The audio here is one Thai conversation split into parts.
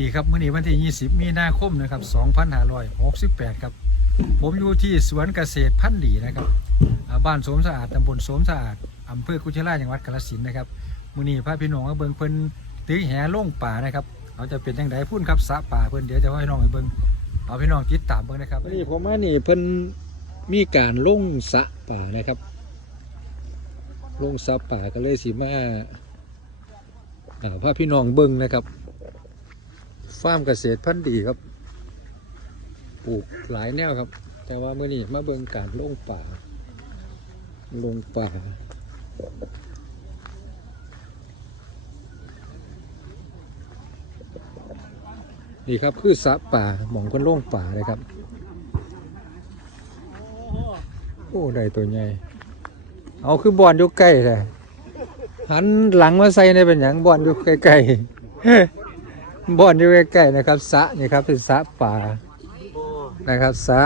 ดีครับเมื้อนี้วันที่ 20 มีนาคมนะครับ2568 ครับ ผมอยู่ที่สวนเกษตรพันธุ์ดีนะครับบ้านสมสะอาดตำบลสมสะอาดอำเภอกุชลาจังหวัดกาฬสินธุ์นะครับมื้อนี้พาพี่น้องมาเบิ่งเพิ่นตื้อแหล่งป่านะครับเราจะเป็นจังไดพูดครับสะป่าเพิ่นเดี๋ยวจะให้น้องไปเบิ่งเอาพี่น้องติดตามเบิ่งนะครับนี่ผมว่านี่เพิ่นมีการลงสะป่านะครับลงสะป่าก็เลยสิมาอ่าพาพี่น้องเบิ่งนะครับ ฟาร์มเกษตรพันธุ์ดีครับ ปลูกหลายแนวครับ แต่ว่าเมื่อนี้มาเบิ่งการลงป่า ลงป่า นี่ครับคือสะป่าหมองคนลงป่าเลยครับ โอ้ได้ตัวใหญ่ เอาคือบอลอยู่ใกล้เลยหันหลังมาใส่ในเป็นอย่างบอลอยู่ใกล้ๆ บอนอยู่ใกล้ๆนะครับสระนี่ครับเป็นสระป่านะครับสระ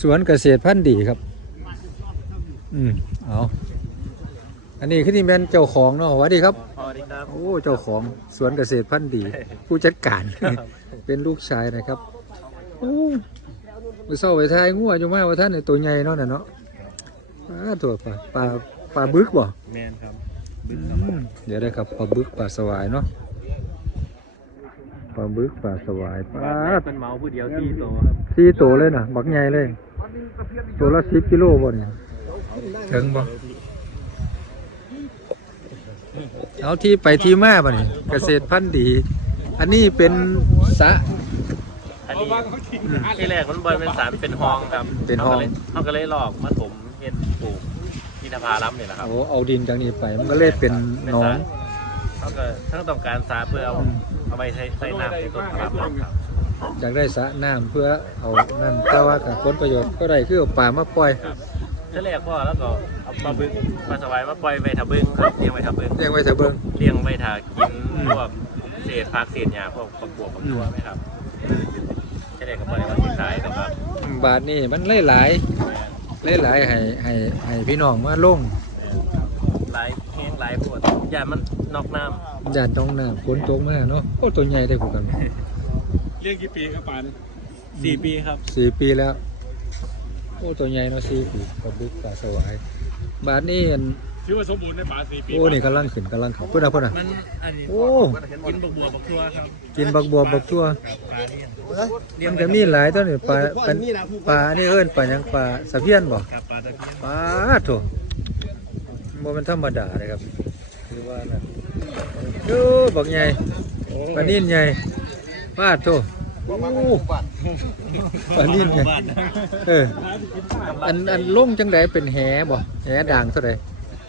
สวนเกษตรพันธุ์ดีครับ อืมเอาอันนี้คือนี่แม่นเจ้าของเนาะสวัสดีครับสวัสดีครับ โอ้เจ้าของสวนเกษตรพันธุ์ดี ผู้จัดการเป็นลูกชายนะครับโอ้มือเศร้าไปทายงัวอยู่มากว่าท่านในตัวใหญ่เนาะน่ะเนาะปลาตัวปลาปลาปลาบึกบ่แมนครับอืมเดี๋ยวได้ครับปลาบึกปลาสวายเนาะ ปลาบึกปลาสวายปลาเป็นเมาผู้เดียวที่โตครับสี่ตัวเลยนะบักใหญ่เลยตัวละสิบกิโลบ่เนี่ยถึงบ่เอาที่ไปที่มาบ่เนี่ยเกษตรพันธุ์ดี อันนี้เป็นสระอันนี้ที่แรกมันบอลเป็นสารเป็นห้องครับเป็นห้องเขาก็เลยหลอกมาถมเฮ็ดปลูกที่นภารัมเนี่ยนะครับโอ้เอาดินจากนี้ไปมันก็เลยเป็นหนองเขาก็ทั้งต้องการสาเพื่อเอาอืม เอาไปใช้ใช้น้ำในต้นพารัมครับอยากได้สระน้ำเพื่อเอานั่นแต่ว่ากับผลประโยชน์ก็ได้คือเอาป่ามาปล่อยที่แรกพ่อแล้วก็เอาปลาบึกปลาสวายมาปล่อยไว้ทะบึงครับเลี้ยงไว้ทะบึงเลี้ยงไว้เถอะเบิ่งเลี้ยงไว้ทากินอืมพวกเศษผักเศษหญ้าพวกผักบัวผักตัวไหมครับที่แรกก็ปล่อยไว้ที่ขายนะครับ บาทนี่มันหลายๆหลายๆให้ให้ให้พี่น้องมาลงหลายแห้งหลายปวดยามันนอกน้ำ ญาติต้องน้ำฝนตกมาเนาะโอ้ตัวใหญ่ได้ผูกกันเรียกกี่ปีครับปานสี่ปีครับสี่ปีแล้ว โอ้ตัวใหญ่เนาะสี่ปีปลาบึกปลาสวายบาทนี่อันถือว่าสมบูรณ์ในป่าสี่ปีโอ้นี่กำลังขึ้นกำลังขึ้นพุ่นนะพุ่นนะมันอันนี้โอ้กินบักบัวบักทั่วครับกินบักบัวบักตัวปลาเลี้ยงมันก็มีหลายตัวนี่ปลาปลาปลานี่เอิ้นปลาหยังปลาสะเพียนบ่ครับปลาตะเพียนปลาโถบ่เป็นธรรมดาเลยครับ คือว่านั่นโอ้บักใหญ่ปลานิ่นใหญ่ปลาโถโอ้ปลานิ่นใหญ่เอออันอันลงจังไดเป็นแหบ่แหด่างเท่าใด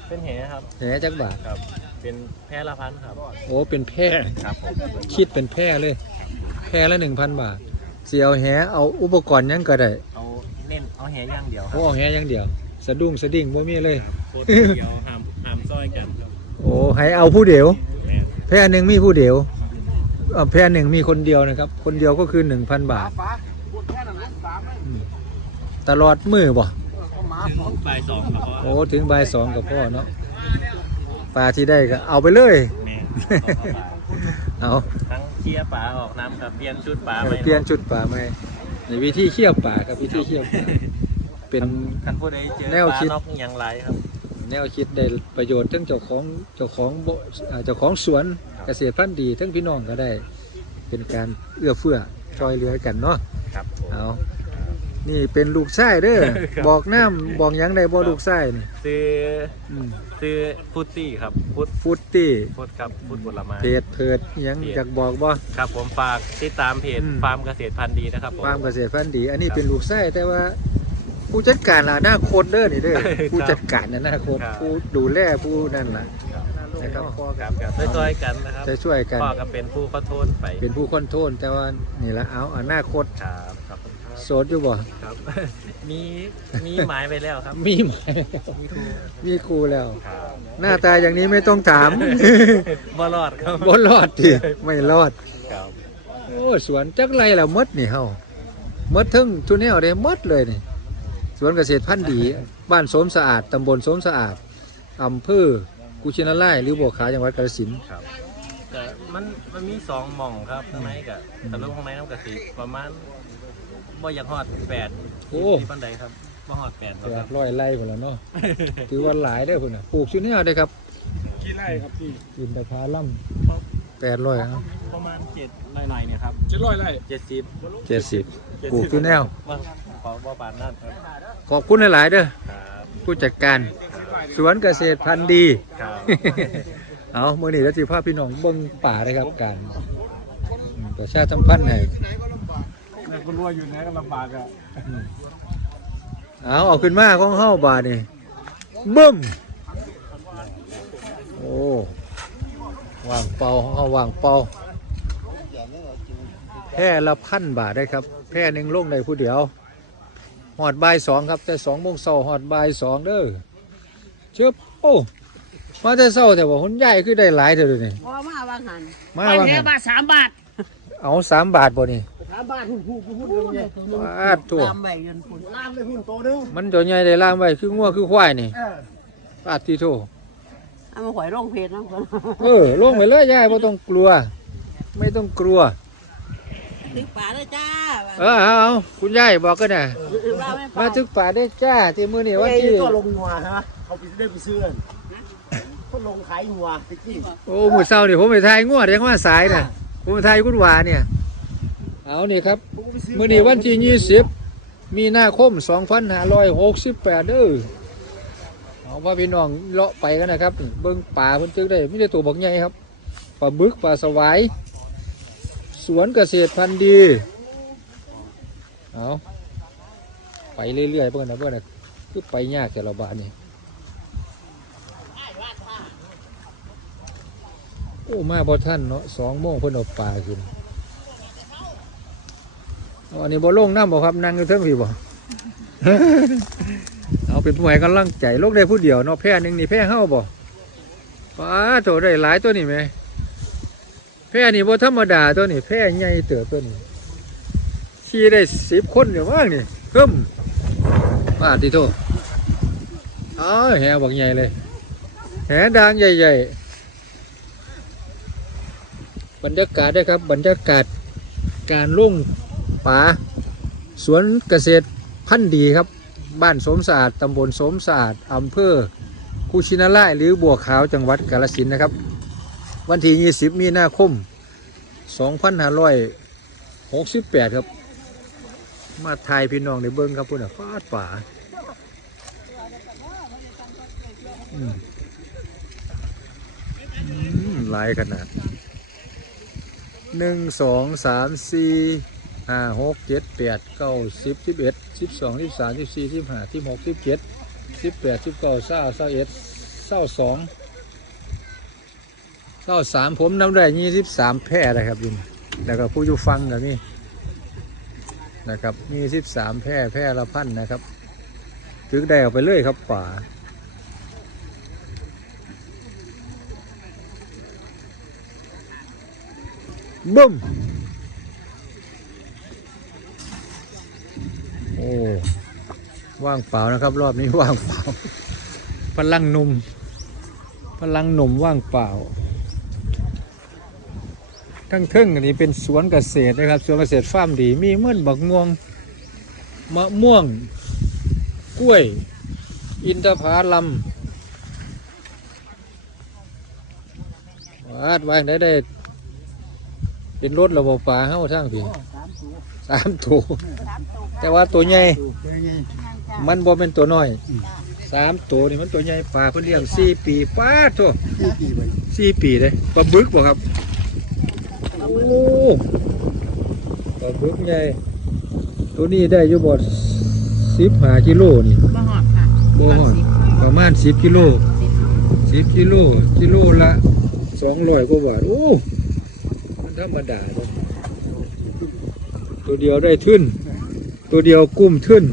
เป็นแหครับแหจักบาทครับเป็นแพร่ละพันครับ โอ้ เป็นแพร่ครับผมคิดเป็นแพร่เลย แพร่ละ1,000บาทสิเอาแหเอาอุปกรณ์หยังก็ได้ เอาเน้นเอาแหย่างเดียวคโอ้รับเอาแหอย่างเดียว สะดุ้งสะดิ่งบ่มีเลยโคตรเดียวหามหามซอยกันครับ โอ้ให้เอาผู้เดียวแม่นแพร่หนึ่งมีผู้เดียวเอ่อแพร่หนึ่งมีคนเดียวนะครับ คนเดียวก็คือหนึ่งพันบาทอืมตลอดมือบ่ถึงปลายสองครับเพราะโอ้ถึงบ่ายสองกับพ่อเนาะปลาที่ได้ก็เอาไปเลย แม่นเอาเอาทั้งเชียร์ปลาออกน้ำครับเปลี่ยนชุดปลาเอไปอเปลี่ยนชุดปลาไหมนี่วิธีเคี่ยวปลากับวิธีเคี่ยวปลาเป็น คันผู้ใดเจอแนวปลาคิด นอกอหย่างไรครับ แนวคิดได้ประโยชน์ทั้งเจ้าของเจ้าของบ่อ่าเจ้าของสวนเกษตรพันธุ์ดี ทั้งพี่น้องก็ได้ เป็นการเอื้อเฟื้อช่วยเหลือกันเนาะครับผมเอานี่เป็นลูกชายเด้อครับบอกน้ำบอกหยังได้บ่ลูกชายนี่ซื้ออืมซื้อฟุตตี้ครับฟุตฟุตตี้ฟุตครับฟุตผลไม้เพจเพิดหยังเพจอยากบอกบ่ ครับผมฝากติดตามเพจอืม ฟาร์มเกษตรพันธุ์ดีนะครับผม ฟาร์มเกษตรพันธุ์ดี อันนี้เป็นลูกชายแต่ว่า ผู้จัดการอนาคตเด้อนี่เด้อผู้จัดการอนาคตครับ ผู้ดูแลผู้นั่นล่ะ นะครับครับครับช่วยๆกันนะครับจะช่วยกัน พ่อก็เป็นผู้ขอโทษไปเป็นผู้คอนโทรลแต่ว่านี่ละเอาอนาคตครับครับผมครับโสดอยู่บ่ ครับ มีมีหมายไปแล้วครับมีไหมมีครูมีครูแล้ว ครับหน้าตาอย่างนี้ไม่ต้องถาม บ่รอดครับบ่รอดทีไม่รอด ครับโอ้สวนจักไรแล้วหมดนี่เฮาหมดทั้งทุนแนวเลยหมดเลยนี่ สวนเกษตรพันธุ์ดี บ้านโสมสะอาด ตำบลโสมสะอาด อำเภอกุชินาไลยหรือบัวขาวจังหวัดกาฬสินธุ์ครับแต่มันมันมีสองหม่องครับข้างในกับทะลุข้างในน้ำกะสิประมาณบ่อยากฮอดแปดโอ้ที่บันไดครับบ่ฮอดแปดหรอกแปครัดบร้อยไร่หมดแล้วเนาะถือว่าหลายได้อพุ่นน่ะปลูกชิ้นนี้เอาได้ครับกี่ไร่ครับพี่อินทผลัม แปดร้อยครับประมาณเจ็ดไร่ๆเนี่ยครับเจ็ดร้อยไร่เจ็ดสิบเจ็ดสิบปลูกชิ้นแนวว่าขอบ่ปานนั่นครับขอบคุณหลาย ๆ เด้อครับผู้จัดการสวนเกษตรพันธุ์ดีครับเอาเมื่อนี้แล้วสิภาพพี่น้องเบิ่งป่าเลยครับการอืมประชาสัมพันธ์ให้เนี่ยคุณรัวอยู่ไหนก็ลำบากอะเอาเอาขึ้นมาของเฮาบาดนี่บึ้มโอ้ วางเป่าของเฮาวางเป่าแพร่ละพันบาทได้ครับ แพร่หนึ่งลงได้ผู้เดียวหอดบ่ายสองครับ แต่สองโมงเช้าหอดบ่ายสองเด้อเชื่อโอ้มาแต่เช้าแต่ว่าคนใหญ่คือได้หลายเท่าเดี๋ยวนี้พอมาว่าหันมาไปว่าเดีไงยวบาทสามบาท เอาสามบาทบ่นี่สามบาทหุ่นหุ่นหุ่นหุ่นเลยบาทตัวตามใบยืนหุ่นล่ามเลยหุ่นโตนึงมันตัวใหญ่ได้ล่ามไว้คืองัวคือควายนี่เออปาดทีโท เอามาหอยร่องเพชรนะคนเออลงไปเลยยายไม่ต้องกลัว ไม่ต้องกลัว ถึงป่าเลยจ้าเออเอาเอาคุณยายบอกกันนะว่าไม่มาถึงป่าได้จ้าที่มือนี่วันที่ก็ลงงัวฮะเขาไปได้ไปซื้อก็ลงขายงัวตะกี้โอ้มือเศร้านี่ผมไปทายงวดยังว่าสายน่ะผมไปทายคุณหวาเนี่ย เอานี่ครับผมก็ไปซื้อมือนี่วันที่ยี่สิบมีนาคมสองพันห้าร้อยหกสิบแปดเด้อ เอาว่าพี่น้องเลาะไปกันนะครับ เบิ้งป่าเพิ่นจึกได้ไมแต่ได้ตัวบักใหญ่ครับปลาบึกปลาสวายสวนเกษตรพันธุ์ดีเอาไปเรื่อยๆเพื่อนนะเพื่อนนะคือไปยากแต่ละบาทนี่โอ้มาบ่ท่านเนาะสองโมงเพิ่นเอาปลาขึ้นอาอันนี้บ่ลงน้ำบ่ครับนั่งอยู่เทิงพี่บ่ เอาเป็นผู้ให้กำลังใจลงได้ผู้เดียวเนาะแพ้หนึ่งนี่แพ้เฮาบ่ป้าโตได้หลายตัวนี่ไหมแพ้นี่บ่ธรรมดาตัวนี่แพ้ใหญ่เติบตัวนี้ขี่ได้สิบคนอยู่ว่างนี่เพิ่มป้าติโตอ๋อแหบักใหญ่เลยแหดางใหญ่ๆบรรยากาศด้วยครับ บรรยากาศการลุ่งป่าสวนเกษตรพันธุ์ดีครับ บ้านสมสะอาดตำบลสมสะอาดอำเภอคุชินาไลายหรือบัวขาวจังหวัดกาฬสินนะครับ วันที่ 20 มีนาคม 2568 ครับ มาถ่ายพี่น้องในเบิ้งครับพุ่นอะฟาดป่าหลายขนาดหนึ่งสองสามสี่ ห้าหกเจ็ดแปดเก้าสิบสิบเอ็ดสิบสองสิบสามสิบสี่สิบห้าสิบหกสิบเจ็ดสิบแปดสิบเก้าเศร้าเศร้าเอ็ดเศร้าสองเศร้าสามผมนำได้ยี่สิบสามแพร่เลยครับยินแล้วก็ผู้อยู่ฟังกับนี่นะครับมีสิบสามแพร่แพร่ละพันนะครับจึกได้ออกไปเลยครับป่าบึ้ม อ้ว่างเปล่านะครับ รอบนี้ว่างเปล่าพลังหนุ่มพลังหนุ่มว่างเปล่า ทั้งทึ่งอันนี้เป็นสวนเกษตรนะครับสวนเกษตรฟาร์มดีมีเมื่อนบักม่วงมะม่วง กล้วย อินทผลัมวาดวางได้ได้ เป็นรถระบบปลาเฮ้าทั้งพี่ สามตัวแต่ว่าตัวใหญ่มันบ่เป็นตัวน้อยสามตัวนี่มันตัวใหญ่ปลาเพิ่นเลี้ยงสี่ปีป้าดตัวที่กี่ใบสี่ปีเลยปลาบึกบ่ครับโอ้ปลาบึกใหญ่ตัวนี้ได้อยู่บอดสิบห้ากิโลนี่มาหอดค่ะโอ้ยประมาณสิบกิโลสิบกิโลกิโลละสองร้อยกว่าบาทโอ้มันธรรมดาเลย ตัวเดียวได้ทึ่นตัวเดียวกุ้มทึ่น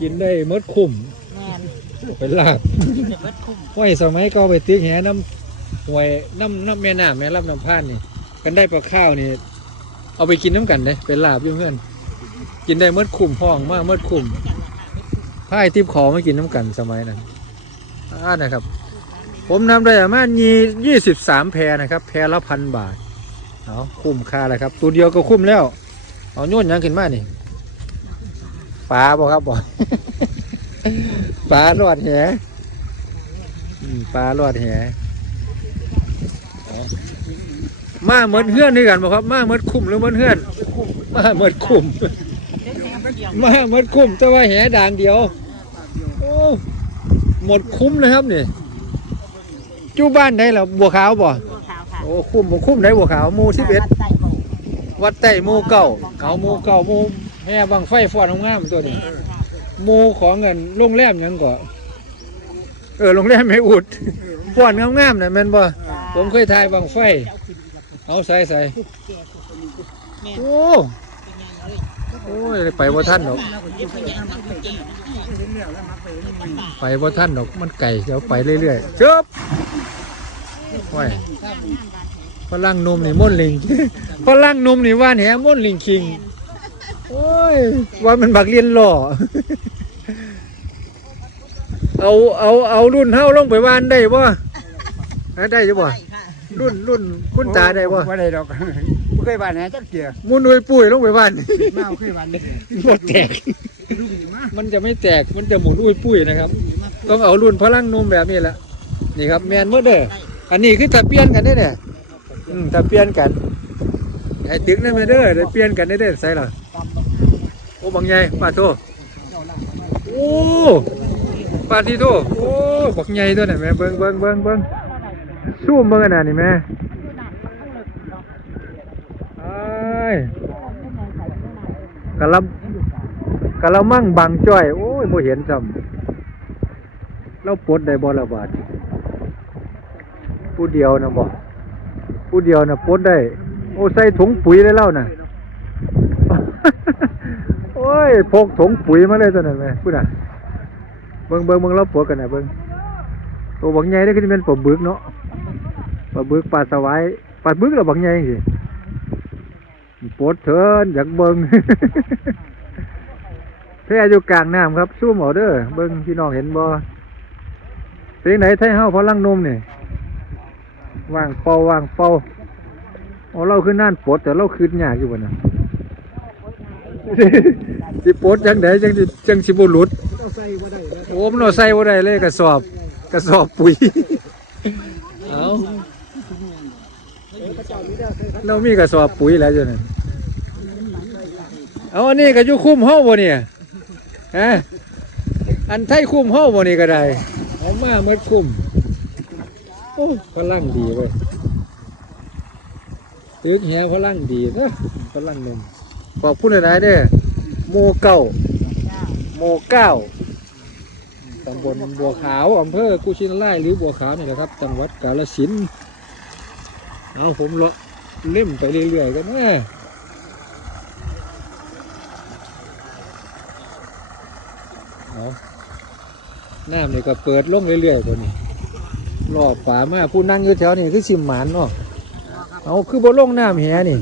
กินได้หมดคุ้มแมนเป็นลาบเด็กเบิดคุ้มห้วยสมัยก็ไปติ๊กแหน้ำห้วยน้ำน้ำแม่น้ำแม่รับน้ำพานนี่ กันได้ปลาข้าวนี่ เอาไปกินน้ำกันเลยเป็นลาบอยู่เพื่อนกินได้เมื่อคุมห้องมากเมื่อคุมผ้าไอทิพย์ขอมากินน้ำกันสมัยนั้นอ่านะครับ ผมนำได้ประมาณยี่ยี่สิบสามแพรนะครับ แพรละพันบาทเอาคุ้มค่าเลยครับ ตัวเดียวก็คุ้มแล้ว เอาโยนหยังขึ้นมานี่ปลาบ่ครับบ่ปลาลอดแหอืมปลาลอดแหเอามาเหมือนเฮือนด้วยกันบ่ครับมาเหมือนคุ้มหรือเหมือนเฮือนมาเหมือนคุ้มมาเหมือนคุ้มแต่ว่าแหด่านเดียวโอ้หมดคุ้มนะครับนี่จูบ้านได้แล้วบัวขาวบ่ขาวค่ะโอ้คุ้มบ่คุ้มได้บัวขาวหมู่สิบเอ็ดใส่บ่ วัดไต่หมู่เก่าเอาหมู่เก่าหมู่แห่บังไฟฟอนงามๆตัวนี้หมู่ของเงินโรงแรมหยังก่อเออโรงแรมไม่อุดฟอนงามๆน่ะแม่นบ่ผมเคยถ่ายบังไฟ เอาใส่ใส่โอ้โอ้ยไปบ่ทันดอก ไปบ่ทันดอกมันไก่เดี๋ยวไปเรื่อยๆเชิบไว้ ฝรั่งหนมนี่ม่นลิงฝรั่งหนมนี่ว่าแหนม่นลิงคิงโอ้ยว่ามันบักเรียนหล่อเอาเอาเอารุ่นเฮาลงไปว่านได้บ่ฮะได้จ้ะบ่รุ่นรุ่นคุณตาได้บ่ว่าได้ดอกบ่เคยบ้านแหนจักเกียมุนวยปุ้ยลงไปว่านมาเอาเคยบ้านนี่บ่แตกมันจะไม่แตกมันจะหมุนอุ้ยปุ้ยนะครับ ต้องเอารุ่นพลังนมแบบนี้แหละนี่ครับแมนเมื่อเด้ออันนี้คือถ้าเปลี่ยนกันได้เนี่ย อืมถ้าเปลี่ยนกันไอ้ตึกนั่นไม่เด้อได้เปลี่ยนกันได้เด้อใส่ละโอ้บางใหญ่ปาโตโอ้ปาทีโตโอ้บักใหญ่ตัวนี่นแม่เบิ่งเบิ่งเบิ่งเบิ่งซูมเบิ่งอันนั้นนี่แม่ไอ้กะละกะละมั่งบังจ้อยโอ้ยโมเห็นซ้ำเราปลดได้บ่ละบาทผู้เดียวนะบ่ ผู้เดียวนะปลดได้ โอ้ใส่ถุงปุ๋ยได้แล้วนะโอ้ยพกถุงปุ๋ยมาเลยตัวนั้นแม่พูดน่ะเบิ่งเบิ่งเบิ่งเราปลดกันนะเบิ่งตัวบักใหญ่นี่คือสิเป็นปลาบึกเนาะปลาบึกปลาสวายปลาบึกเราบักใหญ่สิปลดเถินอยากเบิ่งแพร่อยู่กลางน้ำครับสู้หมอเด้อเบิ่งพี่น้องเห็นบ่เพลงไหนไทยเฮาพลังนมนี่ ว่างเป่าว่างเป่าอ๋อเราคือนั่นปลดแต่เราคืนยากอยู่บ่น่ะสิปลดจังไดจังสิจังสิบ่หลุดโอ้มันเอาใส่บ่ได้เลยกระสอบกระสอบปุ๋ยเอาเรามีกระสอบปุ๋ยแล้วจ้ะนั่นเอาอันนี้ก็อยู่คุ้มเฮาบ่เนี่ยฮะอันไทยคุ้มเฮาบ่นี่ก็ได้เอามาเมื่อคุ้ม โอ้พลังดีเว้ยตึกแหพลังดีนะพลังนมขอบคุณหลายๆเด้อโมเก้าโมเก้าตำบลบัวขาวอำเภอกุชินารายหรือบัวขาวนี่แหละครับจังหวัดกาฬสินธุ์เอาผมเลาะเล่มไปเรื่อยๆกันนะเอาน้ำนี่ก็เปิดลงเรื่อยๆกว่านี้ รอบป่ามาผู้นั่งอยู่แถวนี้คือสิมหมานเนาะเอาคือบ่ลงน้ำแหนี่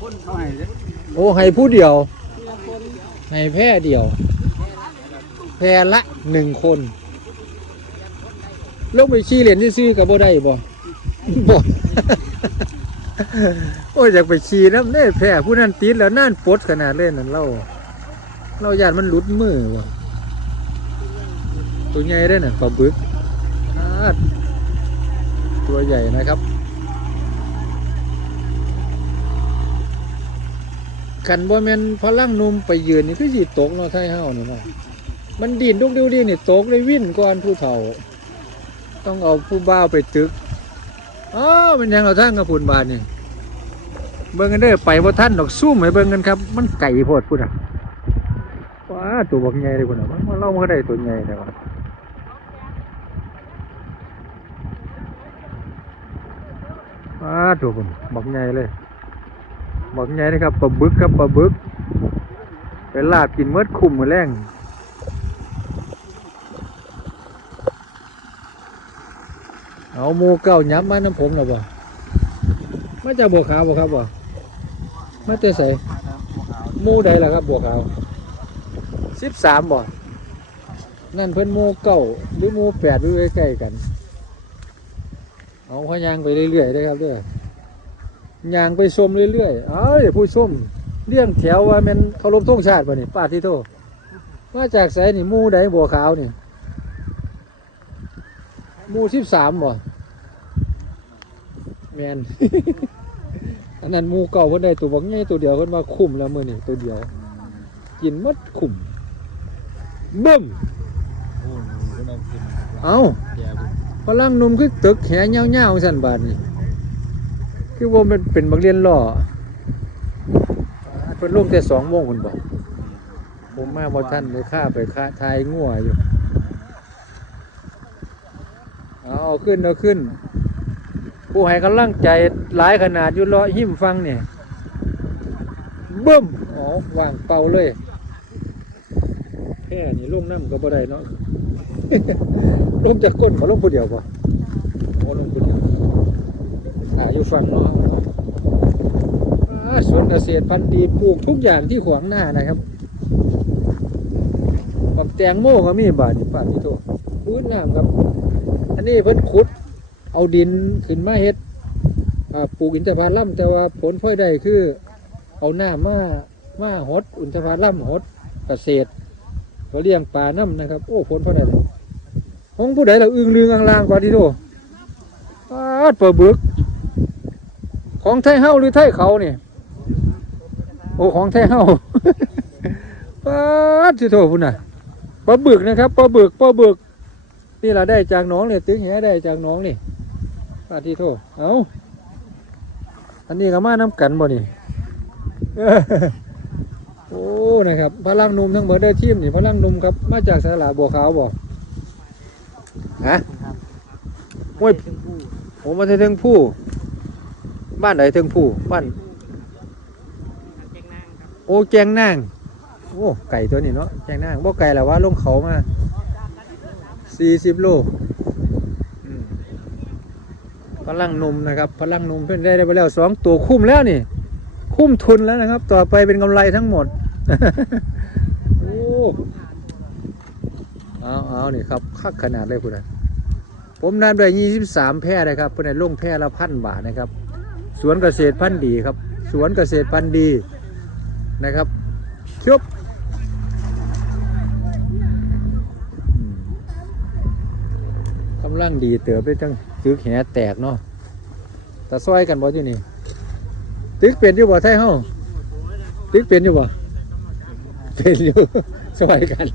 คนเขาให้เด้อโอ้ให้ผู้เดียวให้แพร่เดียว แพร่ละหนึ่งคน ลงไปขี่เหรียญซื้อๆกับบ่ได้บ่บ่โอ้ยอยากไปขี่น้ำเน่แพร่ผู้นั้นติดแล้วนั่นปดขนาดเล่นนั่นเราเราญาติมันหลุดมือว่ะตัวใหญ่ได้น่ะปลาบึกอา ตัวใหญ่นะครับกันบ่แมนพลังนุ่มไปยืนนี่คือสิตกเนาะไทยเฮานี่เนาะมันดินดุกดิวดินี่ตกเลยวิ่นก่อนผู้เฒ่า ต้องเอาผู้บ้าไปตึกอ้าวมันยังเอาท่างกับพุ่นบานนี่เบิ่งกันเด้อไปบ่ทันดอกซุ่มให้เบิ่งกันครับ มันไก่โพดพุ่นอะว้าตัวบักใหญ่เลยพุ่นอะมันเล่ามาได้ตัวใหญ่แต่ว่า ว้าตัวพุ่นบักใหญ่เลยบอกไงนะครับปลาบึกครับปลาบึกไปลาบกินเมื่อคุมมือแรงเอาหมูเก้ายับมาน้ำผมหรอบ่ไมาจากบัวขาวบ่ครับบ่ไมาแต่ใส่หมูใดล่ะครับบัวขาวสิบสามบ่นั่นเพิ่นหมูเก้าหรือหมูแปดหรือใกล้ๆกัน เอาพยางไปเรื่อยๆนะครับเด้อยางไปชมเรื่อยๆเอ้ยผู้ชมเลี้ยงแถวว่าแมันเคารพธงชาติป่ะนี่ป้าที่โตมาจากไสนี่หมู่ใดบัวขาวนี่หมู่สิบสามบ่แมนอันนั้นหมู่เก่าเพิ่นได้ตัวบักใหญ่ตัวเดียวเพิ่นมาคุ้มแล้วมื้อนี้ตัวเดียว กินหมดคุ้มเบิ่มเอา พลังนุ่มคือตึกแขนยาวๆสันบาดนี่คือว่ามันเป็นบักเรียนล่อเพิ่นลงแต่2โมงพุ่นบ่ผมมาบ่ทันเลยค่าไปค่าทายงัวอยู่เอาขึ้นเอาขึ้น ผู้ให้กำลังใจหลายขนาดอยู่รอหิมฟังเนี่ยบึ้มอ๋อวางเป่าเลยแค่นี้ลงน้ำก็บ่ได้เนาะ ลงจากก้นมาลงผู้เดียวป่ะโอ้ลงผู้เดียวอ่าอยู่ฝั่งเนาะอ่าสวนเกษตรพันธุ์ดีปลูกทุกอย่างที่ขวางหน้านะครับกับแตงโมก็มีบาทนี่ป่านนี่โตพื้นน้ำครับ อันนี้เพิ่นขุด เอาดินขึ้นมาเฮ็ดอ่าปลูกอินทผลัมแต่ว่าผลพลอยได้คือ เอาหน้ามามาหดอินทผลัมหดเกษตรก็เลี้ยงปลาน้ำนะครับ โอ้ผลพลอยได้เลย ของผู้ใดเราอึ้งลืงอังลางกว่าที่โตปาดเปิดบึก ของไทยเฮาหรือไทยเขาเนี่ยโอ้ของไทยเฮาปาดที่โตพุ่นน่ะปลาบึกนะครับปลาบึกปลาบึกนี่เราได้จากน้องเนี่ยตึงแหได้จากน้องนี่ปาที่โทษเอาอันนี้ก็มาน้ำกันบ่นี่โอ้ นะครับ พลังนุ่มทั้งหมดได้ทีมนี่ พลังนุ่มครับ มาจากสาลาบัวขาวบ่ ฮะโอ้ยผมมาที่เทิงผู้ บ้านไหนเทิงผู้ บ้านโอ้แจงนางโอ้ไก่ตัวนี้เนาะแจงนางบ่ไก่แล้วว่าลงเขามาสี่สิบโลอืมพลังนมนะครับพลังนมเพื่อนได้ได้ไปแล้วสองตัวคุ้มแล้วนี่ คุ้มทุนแล้วนะครับ ต่อไปเป็นกำไรทั้งหมดโอ้เอาเอานี่ครับคักขนาดเลยคุณนะ ผมนำได้ยี่สิบสามแพร่นะครับเพื่อนลงแพร่ละพันบาทนะครับ สวนเกษตรพันธุ์ดีครับ สวนเกษตรพันธุ์ดีนะครับชุบกำลังดีเติบไปจังตึกแหแตกเนาะแต่ซอยกันบ่อยู่นี่ ตึกเป็นอยู่บ่ไทยเฮาตึกเป็นอยู่บ่เป็นอยู่ซอยกัน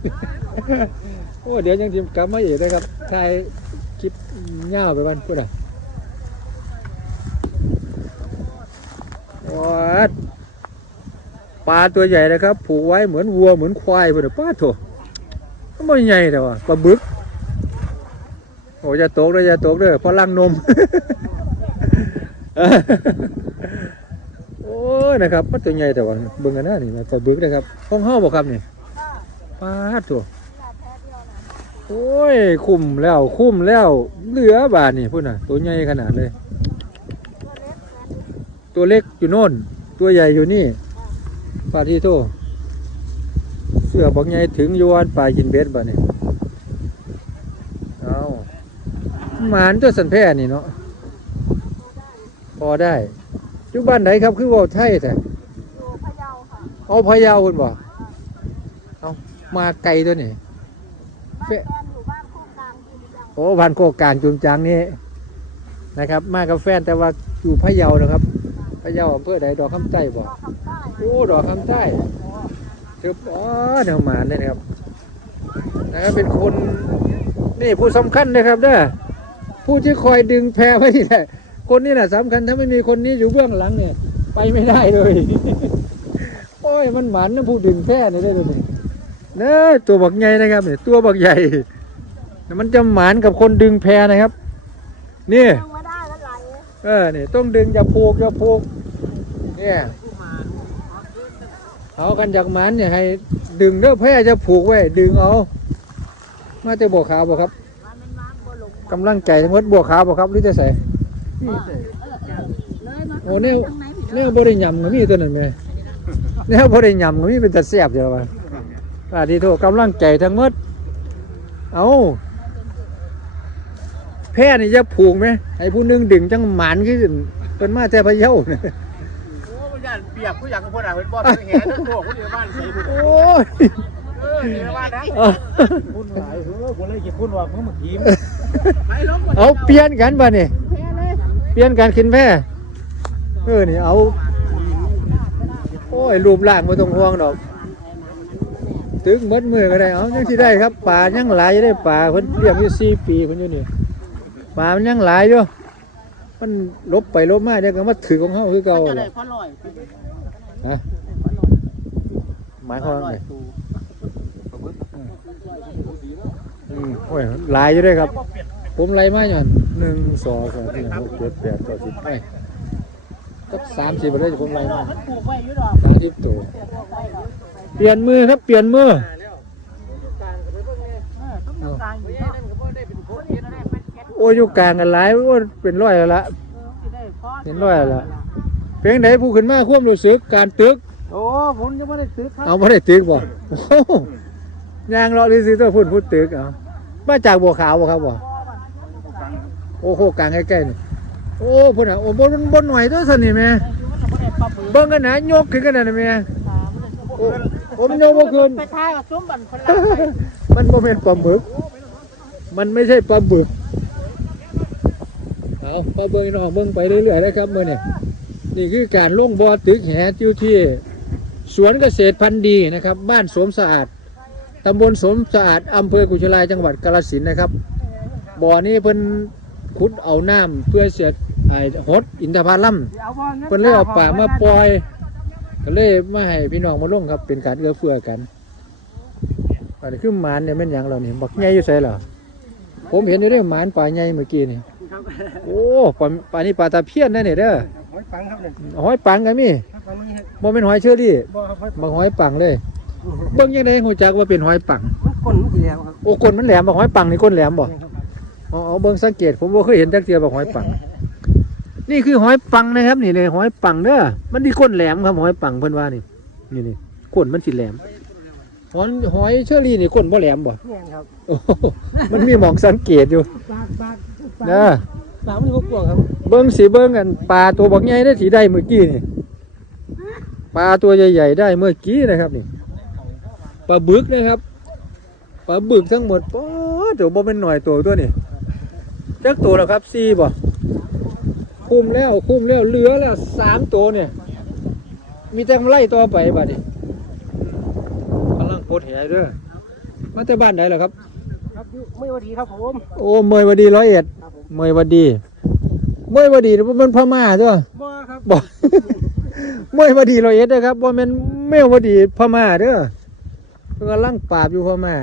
โอ้เดี๋ยวยังทีมกลับมาอีกนะครับถ่าย เงาวไปบ้านพูดอะวัดปลาตัวใหญ่นะครับ ผูกไว้เหมือนวัวเหมือนควายพูดอะป้าโถมันไม่ใหญ่แต่ว่าปลาบึกโอ้ยจะตกเลยจะตกเลยเพราะลังนม โอ้ยนะครับมันตัวใหญ่แต่ว่าเบิ่งกันหน้านี่ปลาบึกนะครับห้องห้าบอกครับนี่ปลาตัว โอ้ย คุ้มแล้วคุ้มแล้ว เหลือบาทนี่พูดน่ะ ตัวใหญ่ขนาดเลย ตัวเล็กอยู่โน่น ตัวใหญ่อยู่นี่ปลาที่โตเสื้อบอกใหญ่ถึงอยวนปลากินเบ็ดบ่เนี่ยเอาหมานตัวสันแพร่นี่เนาะพอได้อยู่บ้านไหนครับคือเว่าไทยแต่เอาพะเยาคุณบ่เอามาไกลตัวนี่เฟ โอ้บ้านโคกกลางจุมจังนี่นะครับ มากับแฟนแต่ว่าอยู่พะเยานะครับพะเยาอำเภอใดดอกคำใต้บ่โอ้ดอกคำใต้เถืออ๋อแนวหมานเลยนะครับนะครับเป็นคนนี่ผู้สำคัญนะครับเด้อผู้ที่คอยดึงแพรไว้นี่แหละคนนี้แหละสำคัญถ้าไม่มีคนนี้อยู่เบื้องหลังเนี่ย ไปไม่ได้เลย โอ้ยมันหมันนะผู้ดึงแพรเนี่ยได้เลยนี่ เน้อตัวบักใหญ่นะครับเนี่ยตัวบักใหญ่ มันจะหมานกับคนดึงแพนะครับ นี่มาได้แล้วไหลเออเนี่ยต้องดึงอย่าผูกอย่าผูกเนี่ยเอากันจากหมันเนี่ยให้ดึงเด้อแพจะผูกไว้ ดึงเอา มาจะบอกขาวบอกครับกำลังใจทั้งหมดบวกขาบ่ครับหรือจะใส่โอ้แนวแนวบริยำก็มีตัวนั้นไหมแนวบริยำก็มีเป็นตะแซ่บเดียวว่า อาทีโทษกำลังใจทั้งหมด เอาแพแพ้นี่จะผูกไหมไอ้ผู้หนึงดึงจังหมานขึ้นเป็นมาแต่พะเยาเนี่ยโอ้ยานเปียกผู้อยากกับคนอะเป็นบอลเป็นแหนทั้งตัวคนเดียวบ้านใส่บุญโอ้ยเออเดียวบ้านนะเอาพุ่นหลายเออคนเลยคิดพุ่นว่าเมื่อเมื่อกี้ไปลงเอาเปลี่ยนกันบ่นี่เปลี่ยนกันขึ้นแพ้เออนี่เอา โอ้ยรูปร่างไม่ต้องห่วงดอก ถึงหมดมือก็ได้เอายังที่ได้ครับป่ายังหลายอยู่ได้ป่าเพิ่นเลี้ยงอยู่สี่ปีเพิ่นอยู่นี่ป่ามันยังหลายอยู่มันลบไปลบมาเดี๋ยวก็มาถือของเฮาคือเก่าจะแหได้ละพอลอยฮะหมายความว่าไงอืมโอ้ยหลายอยู่ได้ครับ ผมไล่มาอยู่หั่นหนึ่งสองสามสี่ห้าหกเจ็ดแปดเก้าสิบไปก็สามสิบไปเลยผมไล่มามันปลูกไว้อยู่ดอกสามสิบตัว เปลี่ยนมือครับเปลี่ยนมือเออต้องอยู่กลางอยู่เนาะโอ้ยอยู่กลางกันหลายโอ้ยเป็นร้อยแล้วละสิได้พอเห็นร้อยแล้วล่ะเพียงไหนผู้ขึ้นมาควบรู้สึกการตึกโอ้ผมยังไม่ได้ซื้อครับเอาไม่ได้ตึกบ่โอ้โหยางรอดีสิตัวพุ่นพุ่นตึกเอามาจากบัวขาวบ่ครับบ่โอ้โหกลางใกล้ๆนี่โอ้พุ่นอะโอ้บนบนหน่อยตัวสนิทแม่มันบ่ได้ปรับปรุงเบิ่งกันนะยกขึ้นกันนะแม่โอ้ โอ้มันยกบ่ขึ้นไปทายกับซุ้มบันคนละมันโมเมนปลาหมึก มันไม่ใช่ปลาหมึกเอาปลาเบิ้งนองเบิ้งไปเรื่อยๆนะครับเมื่อนี่นี่คือการลงบ่อตึกแหอยู่ที่สวนเกษตรพันธุ์ดีนะครับ บ้านสมสะอาดตำบลสมสะอาดอำเภอกุชลายจังหวัดกาฬสินธุ์นะครับ บ่อนี้เพิ่นขุดเอาน้ำเพื่อเสียดไอ้หดอินทผลัมเพิ่นเลยเอาป่ามาปล่อย ก็เลยมาให้พี่น้องมาลงครับ เป็นการเอื้อเฟื้อกันอันนี้คือหมานเนี่ยแม่นหยังเรานี่บักใหญ่อยู่ไสเหรอผมเห็นอยู่ได้หมานป่าใหญ่เมื่อกี้นี่โอ้ปลาปลานี่ปลาตะเพียนนั่นนี่เด้อหอยปังครับเนี่ยหอยปังก็มีปังมันเห็ดบ่เป็นหอยเชอรี่บ่ครับหอยบักหอยปังเลยเบิ่งยังไดฮู้จักว่าเป็นหอยปังมันก้นมันสีแดงครับโอ้ก้นมันแหลมบักหอยปังนี่ก้นแหลมบ่อ๋อเอาเบิ่งสังเกตผมบ่เคยเห็นจักเทื่อบักหอยปัง นี่คือหอยปังนะครับนี่เลยหอยปังเด้อมันที่ก้นแหลมครับหอยปังเพิ่นว่านี่นี่นี่ก้นมันสิแหลมหอยหอยเชอรี่นี่ก้นบ่แหลมบ่เนี่ยครับโอ้โหมันมีหมองสังเกตอยู่ปากปากเด้อปากมันก็กว้างครับเบิ้งสีเบิ้งกันปลาตัวบักใหญ่ได้สีได้เมื่อกี้นี่ปลาตัวใหญ่ๆได้เมื่อกี้นะครับนี่ปลาบึกนะครับปลาบึกทั้งหมดโอ้เดี๋ยวบ่เป็นหน่อยตัวตัวนี่จักตัวแล้วครับสี่บ่ คุ้มแล้วคุ้มแล้วเหลือแล้วสามตัวเนี่ย มีแต่ไล่ต่อไปบัดนี้กำลังโพดแหเด้อมาแต่บ้านไหนล่ะครับ ครับไม่ว่าดีครับผมโอ้เมยวดีร้อยเอ็ดครับผมเมยวดีเมยวดีนี่มันพม่าจ้ะบ่ครับบอก เมยวดีร้อยเอ็ดนะครับบ่แม่นเมยวดีพม่าเด้อเพิ่นกำลังปราบอยู่พม่า